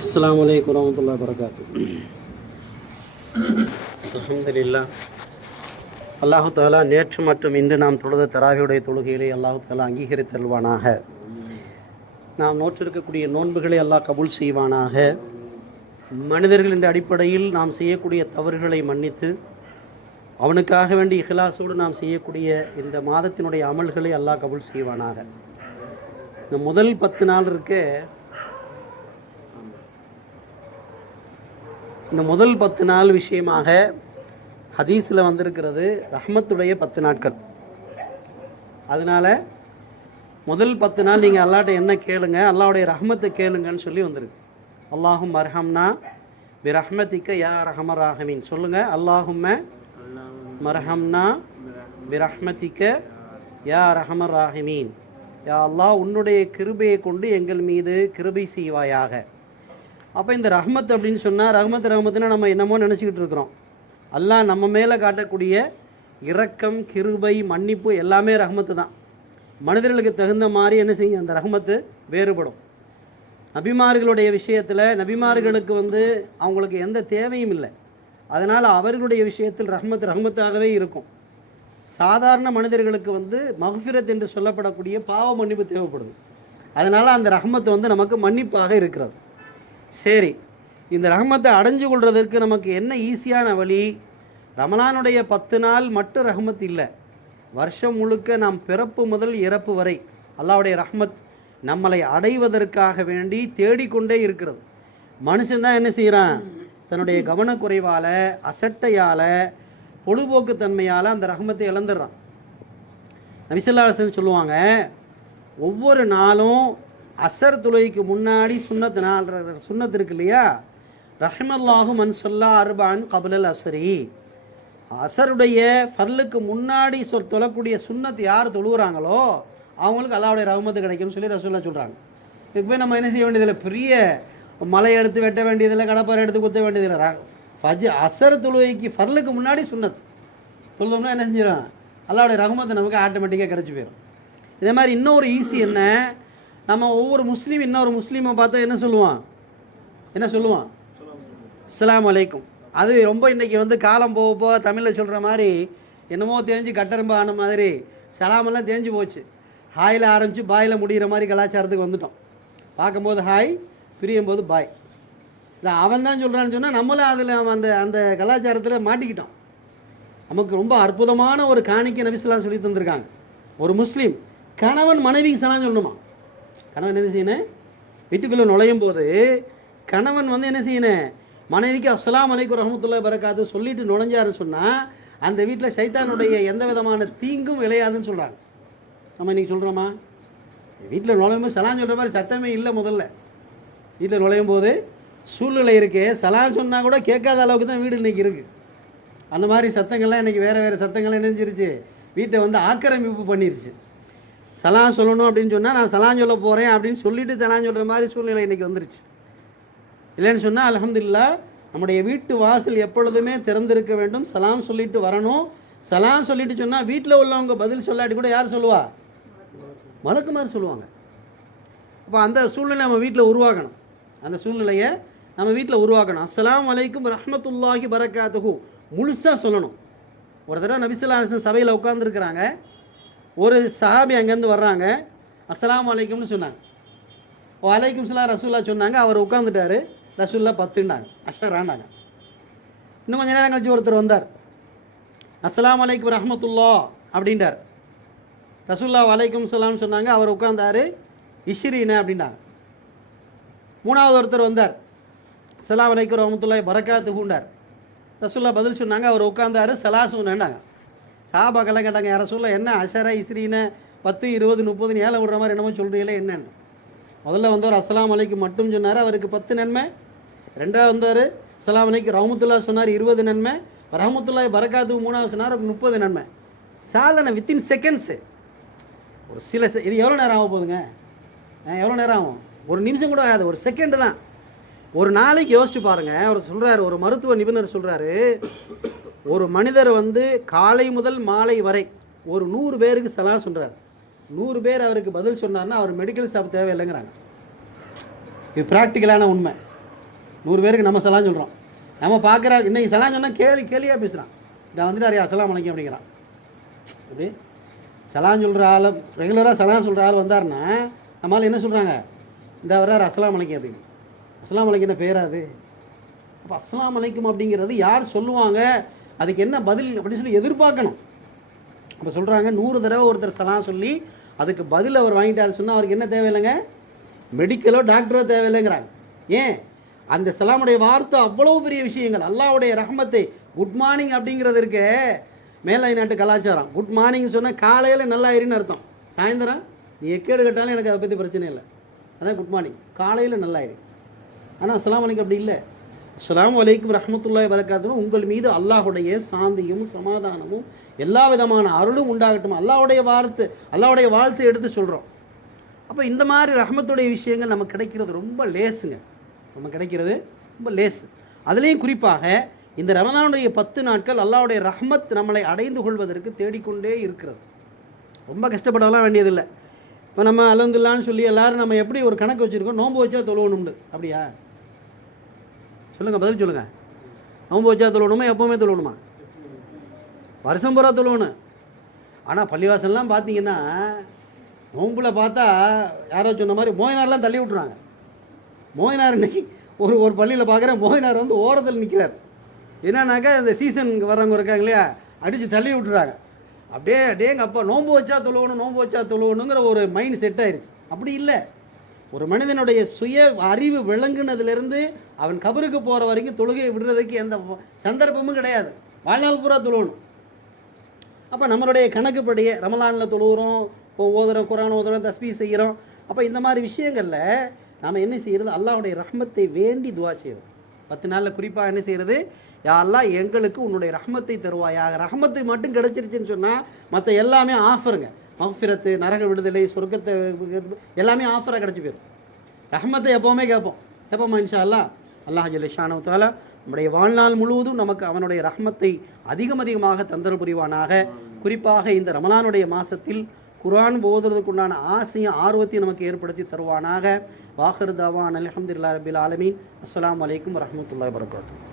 அஸ்ஸலாமு அலைக்கும் வரஹ்மத்துல்லாஹி வபரகாத்துஹு. அல்ஹம்துலில்லாஹ். அல்லாஹு தஆலா நேற்று மற்றும் இன்று நாம் தொழுத தராவியுடைய தொழுகைகளை அல்லாஹு தஆலா அங்கீகரித்தருள்வானாக. நாம் நோற்றிருக்கக்கூடிய நோன்புகளை அல்லாஹ் கபூல் செய்வானாக. மனிதர்கள் என்ற அடிப்படையில் நாம் செய்யக்கூடிய தவறுகளை மன்னித்து அவனுக்காக வேண்டி இஹ்லாஸோடு நாம் செய்யக்கூடிய இந்த மாதத்தினுடைய அமல்களை அல்லாஹ் கபூல் செய்வானாக. இந்த முதல் 10 நாள் இருக்கே, இந்த முதல் 10 நாள் விஷயமாக ஹதீஸில் வந்திருக்கிறது ரஹ்மத்துடைய 10 நாட்கள். அதனால முதல் 10 நாள் நீங்கள் அல்லாட்ட என்ன கேளுங்க, அல்லாவுடைய ரஹ்மத்தை கேளுங்கன்னு சொல்லி வந்திருக்கு. அல்லாஹும் மர்ஹம்னா பிரஹ்மதிக்க யா ரஹமர் ராஹமீன் சொல்லுங்க. அல்லாஹும்ம மர்ஹம்னா பிரஹ்மதிக்க யா ரஹமர் ராஹமீன். யா அல்லாஹ், உன்னுடைய கிருபையை கொண்டு எங்கள் மீது கிருபை செய்வாயாக. அப்போ இந்த ரஹ்மத் அப்படின்னு சொன்னால் ரஹ்மத்துனா நம்ம என்னமோ நினச்சிக்கிட்டு இருக்கிறோம். அல்லாஹ் நம்ம மேலே காட்டக்கூடிய இரக்கம், கிருபை, மன்னிப்பு எல்லாமே ரஹ்மத்து தான். மனிதர்களுக்கு தகுந்த மாதிரி என்ன செய்யும், அந்த ரஹ்மத்து வேறுபடும். நபிமார்களுடைய விஷயத்தில் நபிமார்களுக்கு அவங்களுக்கு எந்த தேவையும் இல்லை. அதனால் அவர்களுடைய விஷயத்தில் ரஹ்மத்தாகவே இருக்கும். சாதாரண மனிதர்களுக்கு மஃபிரத் என்று சொல்லப்படக்கூடிய பாவ மன்னிப்பு தேவைப்படுது. அதனால் அந்த ரஹ்மத்து நமக்கு மன்னிப்பாக இருக்கிறது. சரி, இந்த ரஹ்மத்தை அடைஞ்சு கொள்வதற்கு நமக்கு என்ன ஈஸியான வழி? ரமலானுடைய 10 நாள் மட்டும் ரஹ்மத் இல்லை, வருஷம் முழுக்க நாம் பிறப்பு முதல் இறப்பு வரை அல்லாஹ்வுடைய ரஹ்மத் நம்மளை அடைவதற்காக வேண்டி தேடிக்கொண்டே இருக்கிறது. மனுஷன்தான் என்ன செய்கிறான், தன்னுடைய கவனக்குறைவால், அசட்டையால், பொழுதுபோக்குத்தன்மையால் அந்த ரஹ்மத்தை இழந்துடுறான். நபி ஸல்லல்லாஹு அலைஹி வஸல்லம் சொல்லுவாங்க, ஒவ்வொரு நாளும் அசர் தொழுகைக்கு முன்னாடி சுன்னத்து இருக்கு இல்லையா, ரஹ்மல்லாஹு மன் ஸல்லா அர்பஅன் கப்லல் அஸ்ரி. அசருடைய ஃபர்லுக்கு முன்னாடி தொழக்கூடிய சுன்னத் யார் தொழுகிறாங்களோ அவங்களுக்கு அல்லாஹ்வுடைய ரஹ்மத்து கிடைக்கும்னு சொல்லி ரசூலுல்லாஹ் சொல்கிறாங்க. இதுக்கு போய் நம்ம என்ன செய்ய வேண்டியதில்லை, பெரிய மலை எடுத்து வெட்ட வேண்டியதில்லை, கடப்பாறை எடுத்து குத்த வேண்டியதில்லை. அசர் தொழுகைக்கு ஃபர்லுக்கு முன்னாடி சுன்னத் தொழுதோம்னா என்ன செஞ்சிடும், அல்லாஹ்வுடைய ரஹ்மத்து நமக்கு ஆட்டோமேட்டிக்காக கிடச்சி போயிடும். இதே மாதிரி இன்னொரு ஈஸி என்ன, நம்ம ஒவ்வொரு முஸ்லீம் இன்னொரு முஸ்லீமை பார்த்தா என்ன சொல்லுவான் அஸ்ஸலாமு அலைக்கும். அது ரொம்ப இன்றைக்கி காலம் போக தமிழில் சொல்கிற மாதிரி என்னமோ தேஞ்சு கட்டரம்பு ஆன மாதிரி சலாமெல்லாம் தேஞ்சு போச்சு. ஹாயில் ஆரம்பித்து பாயில் முடிகிற மாதிரி கலாச்சாரத்துக்கு வந்துட்டோம். பார்க்கும்போது ஹாய், பிரியும் போது பாய். இல்லை அவன் தான் சொல்கிறான்னு சொன்னால் நம்மளும் அதில் அந்த அந்த கலாச்சாரத்தில் மாட்டிக்கிட்டோம். நமக்கு ரொம்ப அற்புதமான ஒரு காணிக்கை நபி ஸல்லல்லாஹு அலைஹி வஸல்லம் சொல்லி தந்திருக்காங்க. ஒரு முஸ்லீம் கணவன் மனைவிக்கு சலாம் சொல்லணுமா? கணவன் என்ன செய்யணும், வீட்டுக்குள்ளே நுழையும் போது கணவன் என்ன செய்யணும், மனைவிக்கு அஸ்ஸலாமு அலைக்கும் வரஹ்மத்துல்லாஹி வபரகாத்து சொல்லிட்டு நுழைஞ்சாருன்னு சொன்னால் அந்த வீட்டில் ஷைத்தானுடைய எந்த விதமான தீங்கும் விளையாதுன்னு சொல்கிறாங்க. நம்ம இன்றைக்கி சொல்கிறோமா? வீட்டில் நுழையும் போது சலாம் சொல்கிற மாதிரி சத்தமே இல்லை. முதல்ல வீட்டில் நுழையும் போது சூழ்நிலை இருக்கே, சலாம் சொன்னால் கூட கேட்காத அளவுக்கு தான் வீடு இன்றைக்கி இருக்குது. அந்த மாதிரி சத்தங்கள்லாம் இன்றைக்கி வேறு சத்தங்கள்லாம் நினைஞ்சிருச்சு, வீட்டை ஆக்கிரமிப்பு பண்ணிருச்சு. சலாம் சொல்லணும் அப்படின்னு சொன்னால் நான் சலாம் சொல்ல போகிறேன் அப்படின்னு சொல்லிவிட்டு சலாம் சொல்கிற மாதிரி சூழ்நிலை இன்றைக்கி வந்துருச்சு. இல்லைன்னு சொன்னால் அல்ஹம்துலில்லாஹ் நம்முடைய வீட்டு வாசல் எப்பொழுதுமே திறந்திருக்க வேண்டும். சலாம் சொல்லிட்டு வரணும். சலாம் சொல்லிட்டு சொன்னால் வீட்டில் உள்ளவங்க பதில் சொல்லாட்டி கூட யார் சொல்லுவா, மலக்குமார் சொல்லுவாங்க. அப்போ அந்த சூழ்நிலை நம்ம வீட்டில் உருவாக்கணும். அந்த சூழ்நிலையை நம்ம வீட்டில் உருவாக்கணும். அஸ்ஸலாமு அலைக்கும் ரஹ்மத்துல்லாஹி பரக்காத்துஹு முழுசாக சொல்லணும். ஒரு தடவை நபி ஸல்லல்லாஹு அலைஹி வஸல்லம் சபையில் உட்காந்துருக்குறாங்க. ஒரு சஹாபி அங்கேருந்து வர்றாங்க, அஸ்ஸலாமு அலைக்கும்னு சொன்னாங்க. வலைக்கும் ஸலாம் ரசூலுல்லாஹ் சொன்னாங்க. அவர் உட்காந்துட்டாரு. ரசூலுல்லாஹ் 10ன்னாங்க, அஷரானாங்க. இன்னும் கொஞ்சம் நேரம் கழிச்சு ஒருத்தர் வந்தார், அஸ்ஸலாமு அலைக்கும் ரஹ்மத்துல்லாஹ் அப்படின்றார். ரசூலுல்லாஹ் வலைக்கும் ஸலாம்னு சொன்னாங்க. அவர் உட்காந்தாரு, இஷ்ரீன அப்படின்னாங்க. மூணாவது ஒருத்தர் வந்தார், அஸ்ஸலாமு அலைக்கும் ரஹ்மத்துல்லாஹி பரக்காத்துஹுன்றார். ரசூலுல்லாஹ் பதில் சொன்னாங்க. அவர் உட்காந்தாரு, சலாசுன்னாங்க. சாபாக்கெல்லாம் கேட்டாங்க, யார சொல்ல என்ன அஷரா இஸ்ரீன 10 20 30 ஏழை விடுற மாதிரி என்னமோ சொல்கிறீங்களே என்னன்னு. முதல்ல வந்தவர் அஸ்ஸலாமு அலைக்கும் மட்டும் சொன்னார், அவருக்கு 10 நன்மை. ரெண்டாவது வந்தவர் அஸ்ஸலாமு அலைக்கும் ரஹ்மத்துல்லாஹ் சொன்னார், 20 நன்மை. ரஹ்மத்துல்லாஹி பரக்காத்து மூணாவது சொன்னார், 30 நன்மை. சாதாரண வித்தின் செகண்ட்ஸு. ஒரு சில இது எவ்வளோ நேரம் ஆக போகுதுங்க? எவ்வளோ நேரம் ஆகும்? ஒரு நிமிஷம் கூட ஆகாது, ஒரு செகண்டு தான். ஒரு நாளைக்கு யோசிச்சு பாருங்கள். அவர் சொல்கிறார், ஒரு மருத்துவ நிபுணர் சொல்கிறாரு, ஒரு மனிதர் காலை முதல் மாலை வரை ஒரு 100 பேருக்கு சலாம் சொல்கிறார். 100 பேர் அவருக்கு பதில் சொன்னார்னா அவர் மெடிக்கல் ஷாப் தேவையில்லைங்கிறாங்க. இது ப்ராக்டிக்கலான உண்மை. 100 பேருக்கு நம்ம சலாம் சொல்கிறோம். நம்ம பார்க்குற இன்னைக்கு சலாம் சொன்னால் கேலியாக பேசுகிறான். இதை வந்துட்டு அறியா அஸ்ஸலாமு அலைக்கும் அப்படிங்கிறான். அப்படி சலாம் சொல்கிற ஆள், ரெகுலராக சலாம் சொல்கிற ஆள் வந்தாருன்னா நம்மளால் என்ன சொல்கிறாங்க, இந்த வர்றாரு அஸ்ஸலாமு அலைக்கும் அப்படின்னு. அஸ்ஸலாமு அலைக்கும் என்ன பேராது? அப்போ அஸ்ஸலாமு அலைக்கும் அப்படிங்கிறது யார் சொல்லுவாங்க, அதுக்கு என்ன பதில் அப்படின்னு சொல்லி எதிர்பார்க்கணும். அப்போ சொல்கிறாங்க 100 தடவை ஒருத்தர் சலாம் சொல்லி அதுக்கு பதில் அவர் வாங்கிட்டாரு சொன்னால் அவருக்கு என்ன தேவையில்லைங்க, மெடிக்கலோ டாக்டரோ தேவையில்லைங்கிறாங்க. ஏன், அந்த சலாமுடைய வார்த்தை அவ்வளோ பெரிய விஷயங்கள். அல்லாஹ்வுடைய ரஹ்மத்தை, குட் மார்னிங் அப்படிங்கிறது இருக்கு மேலை நாட்டு கலாச்சாரம். குட் மார்னிங் சொன்னால் காலையில் நல்லா இருன்னு அர்த்தம். சாயந்தரம் நீ எக்கேடு கட்டாலும் எனக்கு அதை பற்றி பிரச்சனை இல்லை, அதான் குட் மார்னிங், காலையில் நல்லா இரு. ஆனால் அஸ்ஸலாமு அலைக்கும் அப்படி இல்லை. அஸ்ஸலாமு அலைக்கும் ரஹ்மத்துல்லாஹி வபரகாத்துஹு, உங்கள் மீது அல்லாஹ்வுடைய சாந்தியும் சமாதானமும் எல்லா விதமான அருளும் உண்டாகட்டும். அல்லாஹ்வுடைய வாழ்த்து எடுத்து சொல்கிறோம். அப்போ இந்த மாதிரி ரஹ்மத்துடைய விஷயங்கள் நமக்கு கிடைக்கிறது ரொம்ப லேஸுங்க. நமக்கு கிடைக்கிறது ரொம்ப லேசு. அதுலேயும் குறிப்பாக இந்த ரமலானுடைய 10 நாட்கள் அல்லாஹ்வுடைய ரஹ்மத் நம்மளை அடைந்து கொள்வதற்கு தேடிக்கொண்டே இருக்கிறது. ரொம்ப கஷ்டப்படலாம் வேண்டியதில்லை. இப்போ நம்ம அல்ஹம்துலில்லாஹ்னு சொல்லி எல்லாரும் நம்ம எப்படி ஒரு கணக்கு வச்சுருக்கோம், நோன்பு வச்சா தொழுவணும்னு. அப்படியா? சொல்லுங்கள், பதில் சொல்லுங்கள். நோன்பு வச்சா தொழுவணுமா, எப்போவுமே தொழுவணுமா? வருஷம் பூரா தொழுவணும். ஆனால் பள்ளிவாசல்லாம் பார்த்தீங்கன்னா நோம்பில் பார்த்தா யாரோ சொன்ன மாதிரி மோயினார்லாம் தள்ளி விட்டுறாங்க. மோயினார் இன்னைக்கு ஒரு பள்ளியில் பார்க்குறேன், மோயினார் வந்து ஓரத்தில் நிற்கிறார். என்னன்னாக்கா இந்த சீசனுக்கு வர்றவங்க இருக்காங்க இல்லையா, அடித்து தள்ளி விட்டுறாங்க. அப்படியே எங்கள் அப்பா நோன்பு வச்சா தொழுவணுங்கிற ஒரு மைண்ட் செட் ஆயிடுச்சு. அப்படி இல்லை. ஒரு மனிதனுடைய சுய அறிவு விளங்குனதுலேருந்து அவன் கபருக்கு போகிற வரைக்கும் தொழுகையை விடுறதுக்கு எந்த சந்தர்ப்பமும் கிடையாது. வாழ்நாள் பூரா தொழுவணும். அப்போ நம்மளுடைய கணக்குப்படியே ரமலானில் தொழுகிறோம், ஓதுறோம், குர்ஆன் ஓதுறோம், தஸ்பீஹ் செய்கிறோம். அப்போ இந்த மாதிரி விஷயங்களில் நாம் என்ன செய்கிறது, அல்லாஹ்வுடைய ரஹ்மத்தை வேண்டி துவா செய்கிறோம். 10 நாளில் குறிப்பாக என்ன செய்கிறது, யா அல்லாஹ் எங்களுக்கு உன்னுடைய ரஹ்மத்தை தருவாயாக. ரஹ்மத்தை மட்டும் கிடைச்சிருச்சுன்னு சொன்னால் மற்ற எல்லாமே ஆஃபருங்க. மஃபிரத்து, நரக விடுதலை, சொர்க்கத்தை எல்லாமே ஆஃபராக கிடச்சி போயிடும். ரஹ்மத்தை எப்போவுமே கேட்போமா இன்ஷா அல்லாஹ். அல்லாஹ் ஜல்ல ஷானஹு தஆலா நம்முடைய வாழ்நாள் முழுவதும் நமக்கு அவனுடைய ரஹ்மத்தை அதிகமாக தந்தல் புரிவானாக. குறிப்பாக இந்த ரமலானுடைய மாதத்தில் குர்ஆன் ஓதுறதுக்குண்டான ஆசையும் ஆர்வத்தையும் நமக்கு ஏற்படுத்தி தருவானாக. வாஹிர் தாவான் அல்ஹம்துலில்லாஹி ரப்பில் ஆலமீன். அஸ்ஸலாமு அலைக்கும் வரஹ்மத்துல்லாஹி வபரகாத்துஹு.